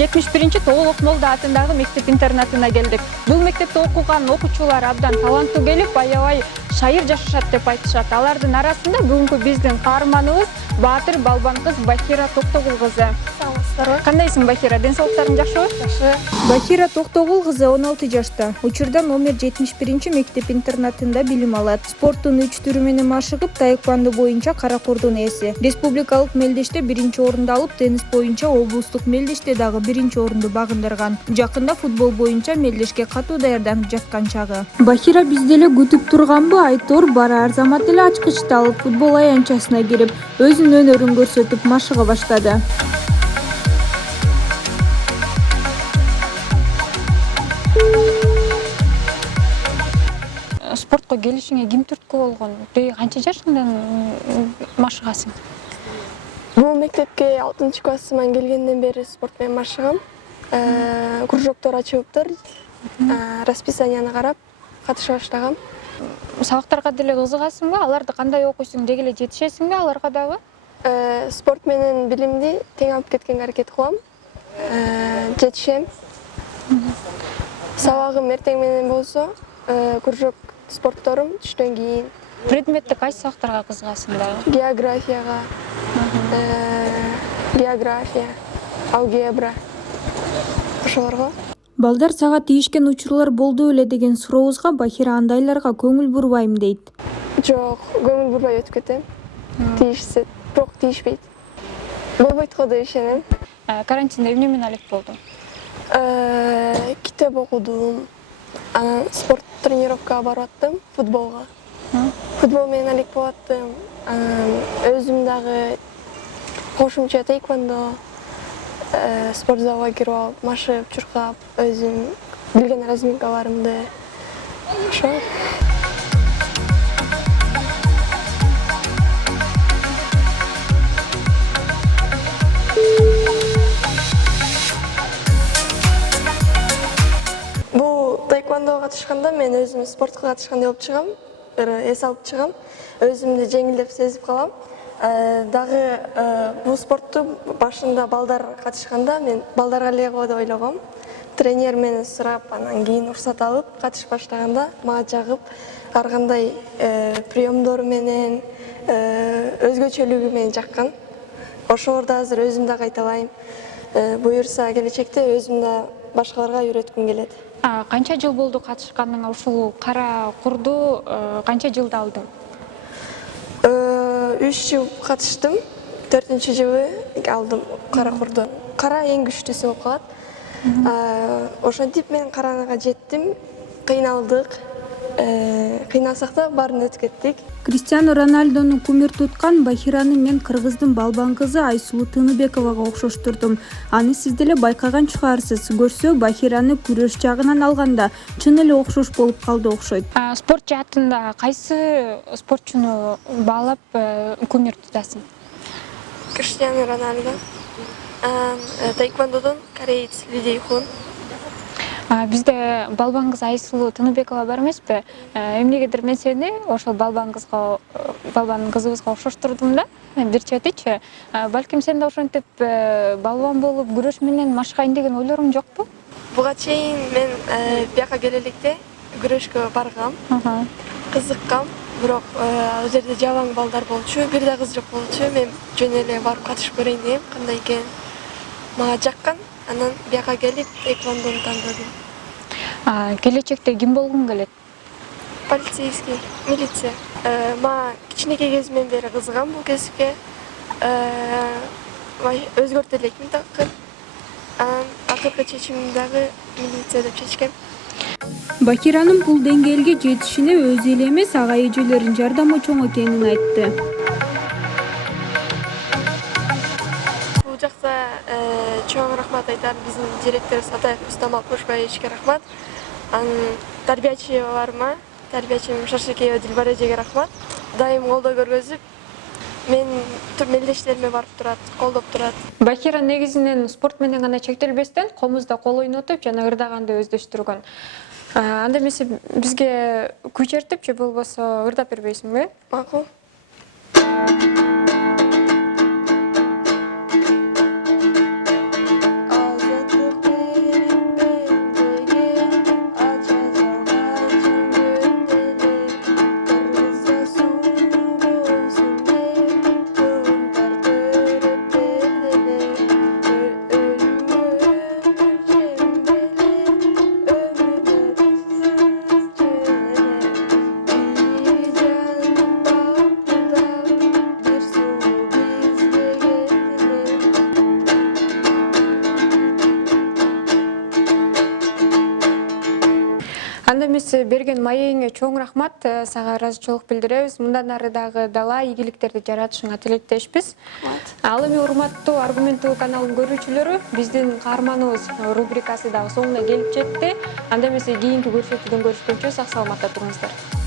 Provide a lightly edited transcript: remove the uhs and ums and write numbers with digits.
71 Тоолок Молда атындагы мектеп интернатына келдик. Бул мектепте окуган окуучулар абдан таланттуу келип, аябай шайыр жашашат деп айтышат. Алардын арасында бүгүнкү биздин каарманыбыз Баатыр Балбан кыз Бахира Токтогул кызы. Саламатсыздарбы? Кандайсың, Бахира? Ден соолуктарың жакшыбы? Жакшы. Бахира Токтогул кызы 16 жашта. Учурда номер 71 мектеп интернатында билим алат. Спорттун 3 түрү менен машыгып, таэквондо боюнча кара кордон ээси. Республикалык мелдеште 1 орунду алып, теннис боюнча облустук мелдеште дагы 1 орунду багындырган. Жакында футбол боюнча мелдешке катуу даярданып жаткан чагы. Бахира бизди эле күтүп турганбы? Айтор бара замат эле ачкычты алып футбол аянтчасына кирип, өзүнүн өнөрүн көрсөтүп машыга баштады. Спортко келишиңе ким түрткү болгон? Канча жашыңдан машыгасың? Бул мектепке 6-классыман келгенден бери спорт менен машыгам. Кружоктор ачылыптыр. Расписанияны карап катыша баштагам. Сабактарга деле кызыгасыңбы? Аларды кандай окуйсуң? Деги эле жетишесиңби аларга дагы? Спорт менен билимди тең алып кеткенге аракет кылам. Жетишем. Сабагым эртең менен болсо, кружок спортторум түштөн кийин. Предметти кайсы сабактарга кызыгасың дагы? География, алгебра. Ошолорго. Балдар сага тийишкен учурлар болду эле деген сурообузга Бахира андайларга көңүл бурбайм дейт. Жок, көңүл бурбай өтүп кетем. Тийишсе, бирок тийишпейт. Болбойт го деп ишенем. Карантинде эмне менен алек болдуң? Китеп окудум. Анан спорт тренировкага барып аттым, футболго. Футбол менен алек болуп аттым. Өзүм дагы кошумча таэквондо спорт залга кирип алып, машыгып, чуркап, өзүм билген разминкаларымды. Ошо. Бул таэквондого катышканда мен өзүм спортко катышкандай болуп чыгам, эс алып чыгам. Өзүмдү жеңилдеп сезип калам. Дагы бул спортту башында балдар катышканда мен балдарга эле го деп ойлогом. Тренер менен сурап, анан кийин уруксат алып катышып баштаганда мага жагып, ар кандай приемдору менен, өзгөчөлүгү менен жаккан. Ошолорду азыр өзүм да кайталайм. Буюрса келечекте өзүм да башкаларга үйрөткүм келет. Канча жыл болду катышканыңа? Ушул кара курду канча жылда алдың? 3 жыл катыштым. 4-жылы алдым кара курду. Кара эң күчтүүсү болуп калат. Ошентип мен каранага жеттим. Кыйналдык. Кыйналсак да баарын өтүп кеттик. Криштиану Роналдону кумир туткан Бахираны мен кыргыздын Балбан кызы Айсулуу Тыныбековага окшоштурдум. Аны сиз деле байкаган чыгарсыз. Көрсө Бахираны күрөш жагынан алганда чын эле окшош болуп калды окшойт. Спорт жаатында кайсы спортчуну баалап кумир тутасың? Криштиану Роналдо. Таэквондодон кореец Ли Дэйхун. Бизде Балбан кыз Айсулуу Тыныбекова бар эмеспи? Эмнегедир мен сени ошол Балбан кызыбызга окшоштурдум да. Бир четичи. Балким сен да ошентип балбан болуп күрөш менен машыгайын деген ойлоруң жокпу? Буга чейин мен бияка келе электе күрөшкө баргам. Кызыккам, бирок ал жерде жабаң балдар болчу, бир да кыз жок болчу. Мен жөн эле барып катышып көрөйүн дегем, кандай экен. Мага жаккан, анан бияка келип таэквондону тандадым. Келечекте ким болгуң келет? Полицейский, милиция. Мага кичинекей кезимден бери кызыгам бул кесипке. Өзгөртө элекмин такыр. Анан акыркы чечимим дагы милиция деп чечкем. Бахиранын бул деңгээлге жетишине өзү эле эмес, ага эжелеринин жардамы чоң экенин айтты. Бул жакта чоң рахмат айтам биздин директор Сатаев Рустам Алпошбаевичке рахмат. Анын тарбиячиларыма, тарбиячим Шаршекеева Дилбар эжеге рахмат. Дайым колдоо көргөзүп, мен мелдештериме барып турат, колдоп турат. Бахира негизинен спорт менен гана чектелбестен комузда кол ойнотуп жана ырдаганды өздөштүргөн. Анда эмесе бизге күй чертип же болбосо ырдап бербейсиңби? Макул. Азат эмесе берген маегиңе чоң рахмат. Сага ыраазычылык билдиребиз. Мындан ары дагы дала ийгиликтерди жаратышыңа тилектешпиз. Ал эми урматтуу Аргументтүү каналынын көрүүчүлөрү, биздин каарманыбыз рубрикасы дагы соңуна келип жетти. Анда эмесе кийинки көрсөтүүдөн көрүшкөнчө сак саламатта туруңуздар.